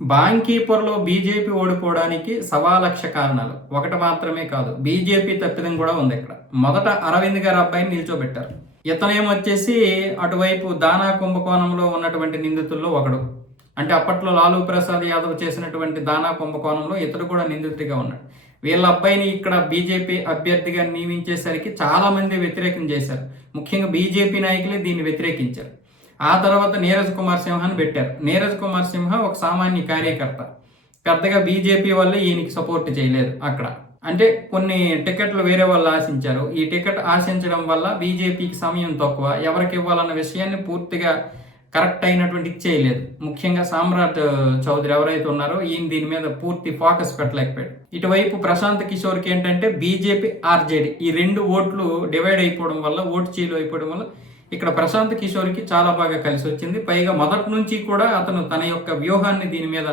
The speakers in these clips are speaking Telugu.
బాంకీపూర్‌లో బీజేపీ ఓడిపోవడానికి సవాలక్ష కారణాలు. ఒకటి మాత్రమే కాదు. బీజేపీ తప్పిదం కూడా ఉందిక్కడ. మొదట అరవింద్ గారి అబ్బాయిని నిల్చోబెట్టారు. ఇతనేమొచ్చేసి అటువైపు దానా కుంభకోణంలో ఉన్నటువంటి నిందితుల్లో ఒకడు. అంటే అప్పట్లో లాలూ ప్రసాద్ యాదవ్ చేసినటువంటి దానా కుంభకోణంలో ఇతడు కూడా నిందితుడిగా ఉన్నాడు. వీళ్ళ అబ్బాయిని ఇక్కడ బీజేపీ అభ్యర్థిగా నియమించేసరికి చాలా మంది వ్యతిరేకం చేశారు. ముఖ్యంగా బీజేపీ నాయకులే దీన్ని వ్యతిరేకించారు. ఆ తర్వాత నీరజ్ కుమార్ సింహాన్ని పెట్టారు. నీరజ్ కుమార్ సింహ ఒక సామాన్య కార్యకర్త. పెద్దగా బీజేపీ వాళ్ళు ఈయనకి సపోర్ట్ చేయలేదు అక్కడ. అంటే కొన్ని టికెట్లు వేరే వాళ్ళు ఆశించారు. ఈ టికెట్ ఆశించడం వల్ల బీజేపీకి సమయం తక్కువ, ఎవరికి ఇవ్వాలన్న విషయాన్ని పూర్తిగా కరెక్ట్ అయినటువంటి చేయలేదు. ముఖ్యంగా సామ్రాట్ చౌదరి ఎవరైతే ఉన్నారో ఈయన దీని మీద పూర్తి ఫోకస్ పెట్టలేకపోయాడు. ఇటువైపు ప్రశాంత్ కిషోర్కి ఏంటంటే బీజేపీ ఆర్జేడీ ఈ రెండు ఓట్లు డివైడ్ అయిపోవడం వల్ల, ఓటు చీలు అయిపోవడం వల్ల ఇక్కడ ప్రశాంత్ కిషోర్కి చాలా బాగా కలిసి వచ్చింది. పైగా మొదటి నుంచి కూడా అతను తన యొక్క వ్యూహాన్ని దీని మీద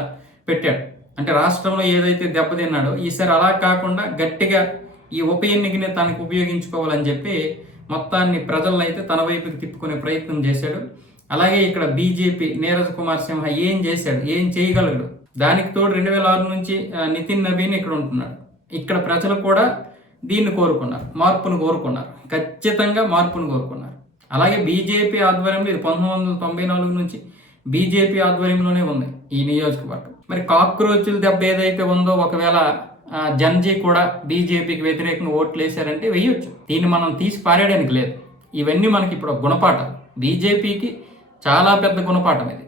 పెట్టాడు. అంటే రాష్ట్రంలో ఏదైతే దెబ్బతిన్నాడో ఈసారి అలా కాకుండా గట్టిగా ఈ ఉప ఎన్నికని తనకు ఉపయోగించుకోవాలని చెప్పి మొత్తాన్ని ప్రజలను అయితే తన వైపుకి తిప్పుకునే ప్రయత్నం చేశాడు. అలాగే ఇక్కడ బీజేపీ నీరజ్ కుమార్ సింహ ఏం చేశాడు, ఏం చేయగలడు, దానికి తోడు 2006 నుంచి నితిన్ నవీన్ ఇక్కడ ఉంటున్నాడు. ఇక్కడ ప్రజలు కూడా దీన్ని కోరుకున్నారు, మార్పును కోరుకున్నారు, ఖచ్చితంగా మార్పును కోరుకున్నారు. అలాగే బీజేపీ ఆధ్వర్యంలో ఇది 1994 నుంచి బీజేపీ ఆధ్వర్యంలోనే ఉంది ఈ నియోజకవర్గం. మరి కాక్రోచుల దెబ్బ ఏదైతే ఉందో, ఒకవేళ జన్జీ కూడా బీజేపీకి వ్యతిరేకంగా ఓట్లు వేశారంటే వేయొచ్చు. దీన్ని మనం తీసి పారేయడానికి లేదు. ఇవన్నీ మనకి ఇప్పుడు గుణపాఠం. బీజేపీకి చాలా పెద్ద గుణపాఠం ఇది.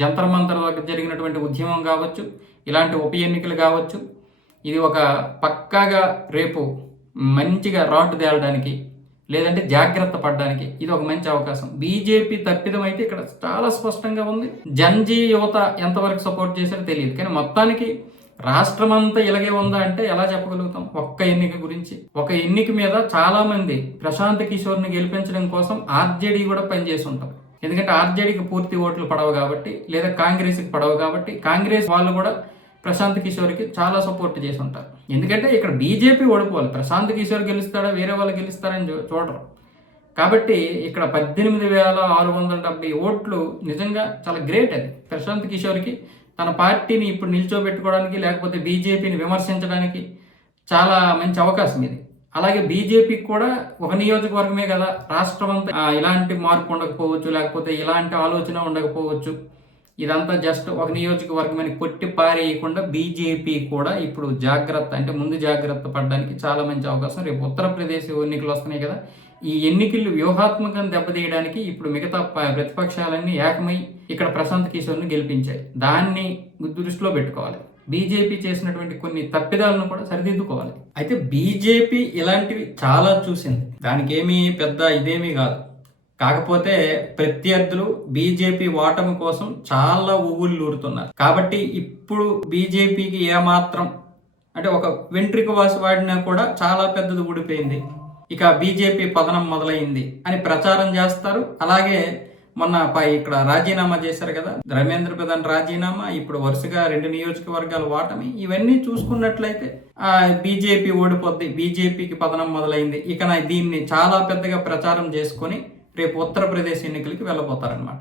జంతర్ మంతర్ దగ్గర జరిగినటువంటి ఉద్యమం కావచ్చు, ఇలాంటి ఉప ఎన్నికలు కావచ్చు, ఇది ఒక పక్కాగా రేపు మంచిగా రాటు తేలడానికి, లేదంటే జాగ్రత్త పడడానికి ఇది ఒక మంచి అవకాశం. బీజేపీ తప్పిదం అయితే ఇక్కడ చాలా స్పష్టంగా ఉంది. జన్జీ యువత ఎంతవరకు సపోర్ట్ చేశారో తెలియదు, కానీ మొత్తానికి రాష్ట్రం అంతా ఇలాగే ఉందా అంటే ఎలా చెప్పగలుగుతాం? ఒక్క ఎన్నిక గురించి, ఒక ఎన్నిక మీద చాలా మంది ప్రశాంత్ కిషోర్ని గెలిపించడం కోసం ఆర్జేడీ కూడా పనిచేసి ఉంటారు. ఎందుకంటే ఆర్జేడీకి పూర్తి ఓట్లు పడవు కాబట్టి, లేదా కాంగ్రెస్కి పడవు కాబట్టి కాంగ్రెస్ వాళ్ళు కూడా ప్రశాంత్ కిషోర్కి చాలా సపోర్ట్ చేసి ఉంటారు. ఎందుకంటే ఇక్కడ బీజేపీ ఓడిపోవాలి, ప్రశాంత్ కిషోర్ గెలుస్తాడా వేరే వాళ్ళు గెలుస్తారని చూడరు. కాబట్టి ఇక్కడ 18,670 ఓట్లు నిజంగా చాలా గ్రేట్. అది ప్రశాంత్ కిషోర్కి తన పార్టీని ఇప్పుడు నిల్చోబెట్టుకోవడానికి, లేకపోతే బీజేపీని విమర్శించడానికి చాలా మంచి అవకాశం ఇది. అలాగే బీజేపీకి కూడా ఒక నియోజకవర్గమే కదా, రాష్ట్రం అంతా ఇలాంటి మార్పు ఉండకపోవచ్చు, లేకపోతే ఇలాంటి ఆలోచన ఉండకపోవచ్చు. ఇదంతా జస్ట్ ఒక నియోజకవర్గం అని కొట్టి పారేయకుండా బీజేపీ కూడా ఇప్పుడు జాగ్రత్త, అంటే ముందు జాగ్రత్త పడడానికి చాలా మంచి అవకాశం. రేపు ఉత్తరప్రదేశ్ ఎన్నికలు వస్తున్నాయి కదా, ఈ ఎన్నికలు వ్యూహాత్మకంగా దెబ్బతీయడానికి ఇప్పుడు మిగతా ప్రతిపక్షాలన్నీ ఏకమై ఇక్కడ ప్రశాంత్ కిషోర్ని గెలిపించాయి. దాన్ని దృష్టిలో పెట్టుకోవాలి. బీజేపీ చేసినటువంటి కొన్ని తప్పిదాలను కూడా సరిదిద్దుకోవాలి. అయితే బీజేపీ ఇలాంటివి చాలా చూసింది, దానికి ఏమీ పెద్ద ఇదేమీ కాదు. కాకపోతే ప్రత్యర్థులు బీజేపీ ఓటమి కోసం చాలా ఊగులు ఊరుతున్నారు. కాబట్టి ఇప్పుడు బీజేపీకి ఏమాత్రం అంటే ఒక వెంట్రిక వాసి వాడినా కూడా చాలా పెద్దది ఊడిపోయింది, ఇక బీజేపీ పతనం మొదలైంది అని ప్రచారం చేస్తారు. అలాగే మొన్న ఇక్కడ రాజీనామా చేశారు కదా, ధర్మేంద్ర ప్రధాన్ రాజీనామా, ఇప్పుడు వరుసగా 2 నియోజకవర్గాల ఓటమి, ఇవన్నీ చూసుకున్నట్లయితే బీజేపీ ఓడిపోద్ది, బీజేపీకి పతనం మొదలైంది, ఇక దీన్ని చాలా పెద్దగా ప్రచారం చేసుకొని రేపు ఉత్తరప్రదేశ్ ఎన్నికలకి వెళ్ళబోతారనమాట.